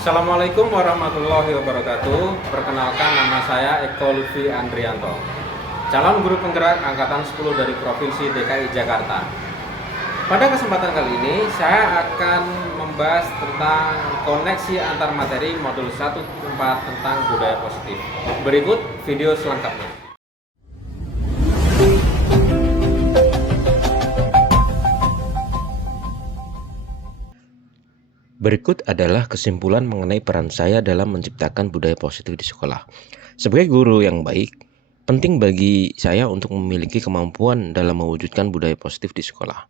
Assalamualaikum warahmatullahi wabarakatuh. Perkenalkan, nama saya Eko Lutfi Andrianto, calon guru penggerak angkatan 10 dari Provinsi DKI Jakarta. Pada kesempatan kali ini saya akan membahas tentang koneksi antar materi modul 1-4 tentang budaya positif. Berikut video selengkapnya. Berikut adalah kesimpulan mengenai peran saya dalam menciptakan budaya positif di sekolah. Sebagai guru yang baik, penting bagi saya untuk memiliki kemampuan dalam mewujudkan budaya positif di sekolah.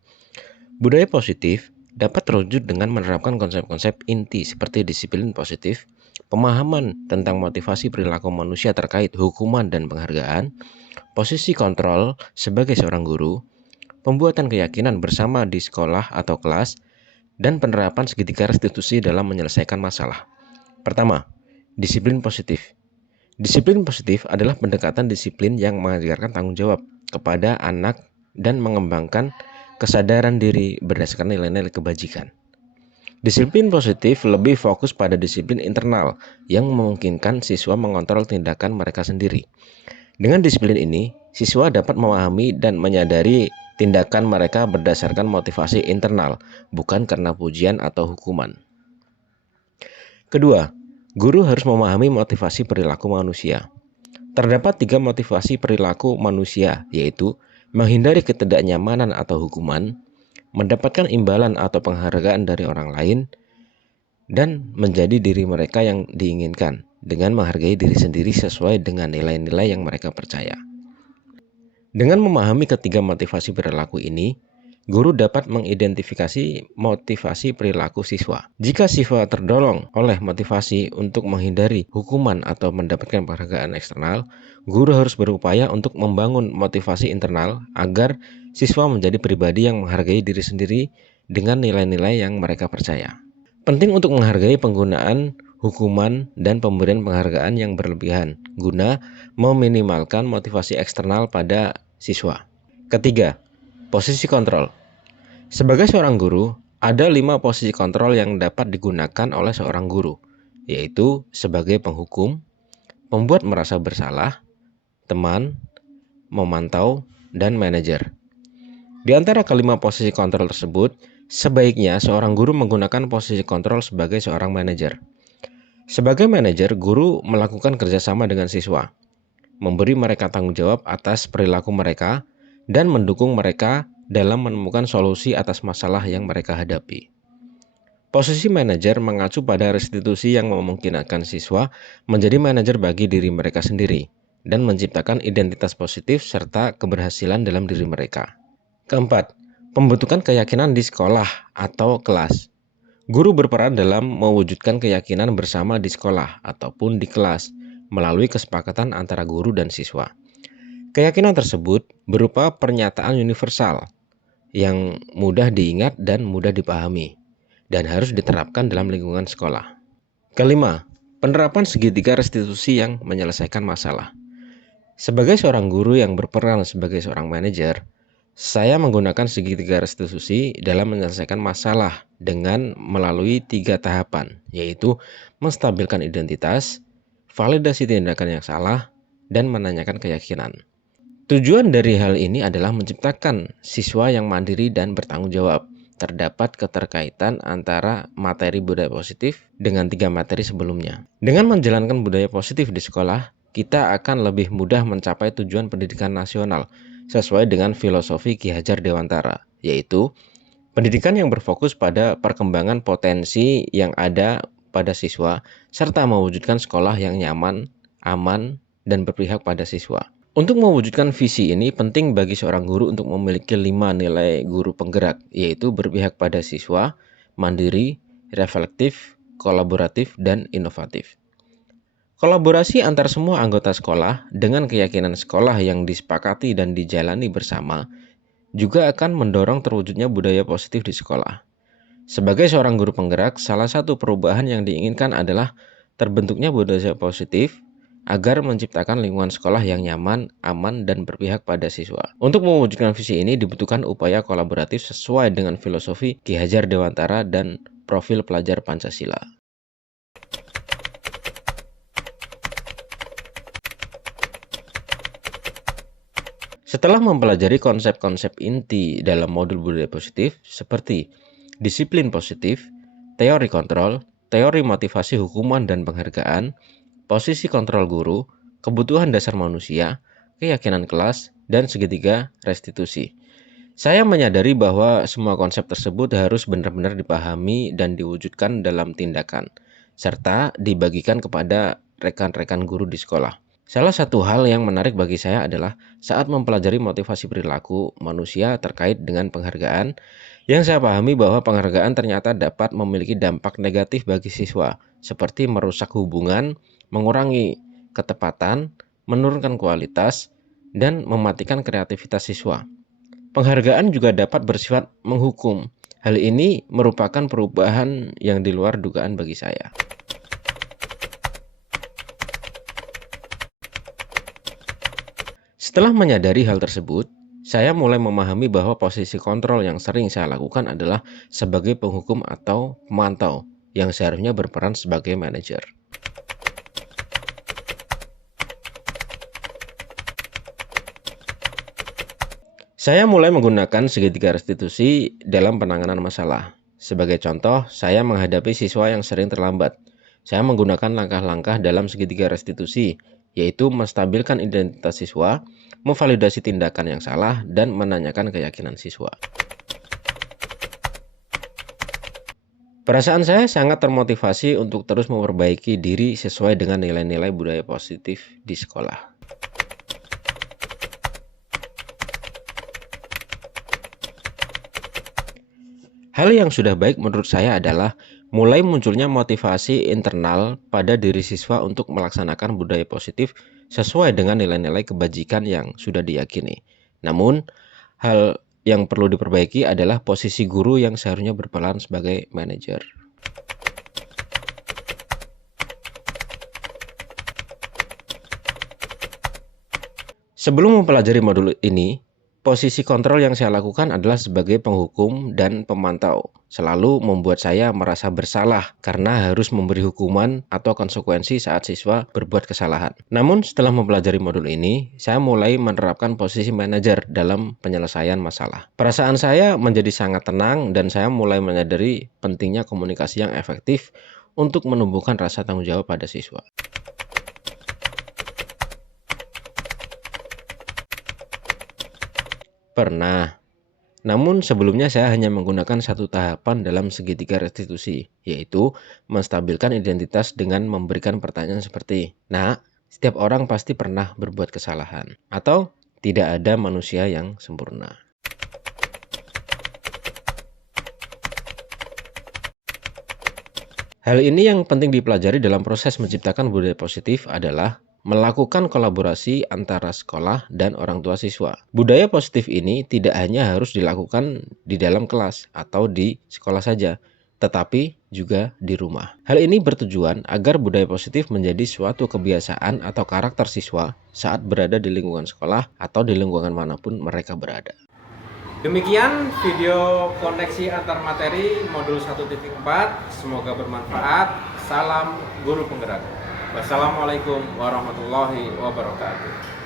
Budaya positif dapat terwujud dengan menerapkan konsep-konsep inti seperti disiplin positif, pemahaman tentang motivasi perilaku manusia terkait hukuman dan penghargaan, posisi kontrol sebagai seorang guru, pembuatan keyakinan bersama di sekolah atau kelas, dan penerapan segitiga restitusi dalam menyelesaikan masalah. Pertama, disiplin positif. Disiplin positif adalah pendekatan disiplin yang mengajarkan tanggung jawab kepada anak dan mengembangkan kesadaran diri berdasarkan nilai-nilai kebajikan. Disiplin positif lebih fokus pada disiplin internal yang memungkinkan siswa mengontrol tindakan mereka sendiri. Dengan disiplin ini, siswa dapat memahami dan menyadari tindakan mereka berdasarkan motivasi internal, bukan karena pujian atau hukuman. Kedua, guru harus memahami motivasi perilaku manusia. Terdapat 3 motivasi perilaku manusia, yaitu menghindari ketidaknyamanan atau hukuman, mendapatkan imbalan atau penghargaan dari orang lain, dan menjadi diri mereka yang diinginkan dengan menghargai diri sendiri sesuai dengan nilai-nilai yang mereka percaya. Dengan memahami ketiga motivasi perilaku ini, guru dapat mengidentifikasi motivasi perilaku siswa. Jika siswa terdorong oleh motivasi untuk menghindari hukuman atau mendapatkan penghargaan eksternal, guru harus berupaya untuk membangun motivasi internal agar siswa menjadi pribadi yang menghargai diri sendiri dengan nilai-nilai yang mereka percaya. Penting untuk menghargai penggunaan hukuman dan pemberian penghargaan yang berlebihan guna meminimalkan motivasi eksternal pada siswa. Ketiga, posisi kontrol. Sebagai seorang guru, ada 5 posisi kontrol yang dapat digunakan oleh seorang guru, yaitu sebagai penghukum, pembuat merasa bersalah, teman, memantau, dan manajer. Di antara kelima posisi kontrol tersebut, sebaiknya seorang guru menggunakan posisi kontrol sebagai seorang manajer. Sebagai manajer, guru melakukan kerjasama dengan siswa, memberi mereka tanggung jawab atas perilaku mereka, dan mendukung mereka dalam menemukan solusi atas masalah yang mereka hadapi. Posisi manajer mengacu pada restitusi yang memungkinkan siswa menjadi manajer bagi diri mereka sendiri, dan menciptakan identitas positif serta keberhasilan dalam diri mereka. Keempat, pembentukan keyakinan di sekolah atau kelas. Guru berperan dalam mewujudkan keyakinan bersama di sekolah ataupun di kelas melalui kesepakatan antara guru dan siswa. Keyakinan tersebut berupa pernyataan universal yang mudah diingat dan mudah dipahami dan harus diterapkan dalam lingkungan sekolah. Kelima, penerapan segitiga restitusi yang menyelesaikan masalah. Sebagai seorang guru yang berperan sebagai seorang manajer, saya menggunakan segitiga restitusi dalam menyelesaikan masalah dengan melalui 3 tahapan, yaitu menstabilkan identitas, validasi tindakan yang salah, dan menanyakan keyakinan. Tujuan dari hal ini adalah menciptakan siswa yang mandiri dan bertanggung jawab. Terdapat keterkaitan antara materi budaya positif dengan 3 materi sebelumnya. Dengan menjalankan budaya positif di sekolah, kita akan lebih mudah mencapai tujuan pendidikan nasional sesuai dengan filosofi Ki Hajar Dewantara, yaitu pendidikan yang berfokus pada perkembangan potensi yang ada pada siswa, serta mewujudkan sekolah yang nyaman, aman, dan berpihak pada siswa. Untuk mewujudkan visi ini, penting bagi seorang guru untuk memiliki 5 nilai guru penggerak, yaitu berpihak pada siswa, mandiri, reflektif, kolaboratif, dan inovatif. Kolaborasi antar semua anggota sekolah dengan keyakinan sekolah yang disepakati dan dijalani bersama juga akan mendorong terwujudnya budaya positif di sekolah. Sebagai seorang guru penggerak, salah satu perubahan yang diinginkan adalah terbentuknya budaya positif agar menciptakan lingkungan sekolah yang nyaman, aman, dan berpihak pada siswa. Untuk mewujudkan visi ini dibutuhkan upaya kolaboratif sesuai dengan filosofi Ki Hajar Dewantara dan profil pelajar Pancasila. Setelah mempelajari konsep-konsep inti dalam modul budaya positif seperti disiplin positif, teori kontrol, teori motivasi hukuman dan penghargaan, posisi kontrol guru, kebutuhan dasar manusia, keyakinan kelas, dan segitiga restitusi. Saya menyadari bahwa semua konsep tersebut harus benar-benar dipahami dan diwujudkan dalam tindakan, serta dibagikan kepada rekan-rekan guru di sekolah. Salah satu hal yang menarik bagi saya adalah saat mempelajari motivasi perilaku manusia terkait dengan penghargaan, yang saya pahami bahwa penghargaan ternyata dapat memiliki dampak negatif bagi siswa, seperti merusak hubungan, mengurangi ketepatan, menurunkan kualitas, dan mematikan kreativitas siswa. Penghargaan juga dapat bersifat menghukum. Hal ini merupakan perubahan yang di luar dugaan bagi saya. Setelah menyadari hal tersebut, saya mulai memahami bahwa posisi kontrol yang sering saya lakukan adalah sebagai penghukum atau pemantau yang seharusnya berperan sebagai manajer. Saya mulai menggunakan segitiga restitusi dalam penanganan masalah. Sebagai contoh, saya menghadapi siswa yang sering terlambat. Saya menggunakan langkah-langkah dalam segitiga restitusi, yaitu menstabilkan identitas siswa, memvalidasi tindakan yang salah, dan menanyakan keyakinan siswa. Perasaan saya sangat termotivasi untuk terus memperbaiki diri sesuai dengan nilai-nilai budaya positif di sekolah. Hal yang sudah baik menurut saya adalah mulai munculnya motivasi internal pada diri siswa untuk melaksanakan budaya positif sesuai dengan nilai-nilai kebajikan yang sudah diyakini. Namun, hal yang perlu diperbaiki adalah posisi guru yang seharusnya berperan sebagai manajer. Sebelum mempelajari modul ini, posisi kontrol yang saya lakukan adalah sebagai penghukum dan pemantau. Selalu membuat saya merasa bersalah karena harus memberi hukuman atau konsekuensi saat siswa berbuat kesalahan. Namun setelah mempelajari modul ini, saya mulai menerapkan posisi manajer dalam penyelesaian masalah. Perasaan saya menjadi sangat tenang dan saya mulai menyadari pentingnya komunikasi yang efektif untuk menumbuhkan rasa tanggung jawab pada siswa. Pernah. Namun sebelumnya saya hanya menggunakan satu tahapan dalam segitiga restitusi, yaitu menstabilkan identitas dengan memberikan pertanyaan seperti, "Nak, setiap orang pasti pernah berbuat kesalahan," atau "Tidak ada manusia yang sempurna." Hal ini yang penting dipelajari dalam proses menciptakan budaya positif adalah melakukan kolaborasi antara sekolah dan orang tua siswa. Budaya positif ini tidak hanya harus dilakukan di dalam kelas atau di sekolah saja, tetapi juga di rumah. Hal ini bertujuan agar budaya positif menjadi suatu kebiasaan atau karakter siswa saat berada di lingkungan sekolah atau di lingkungan manapun mereka berada. Demikian video koneksi antar materi modul 1.4. Semoga bermanfaat. Salam guru penggerak. Wassalamualaikum warahmatullahi wabarakatuh.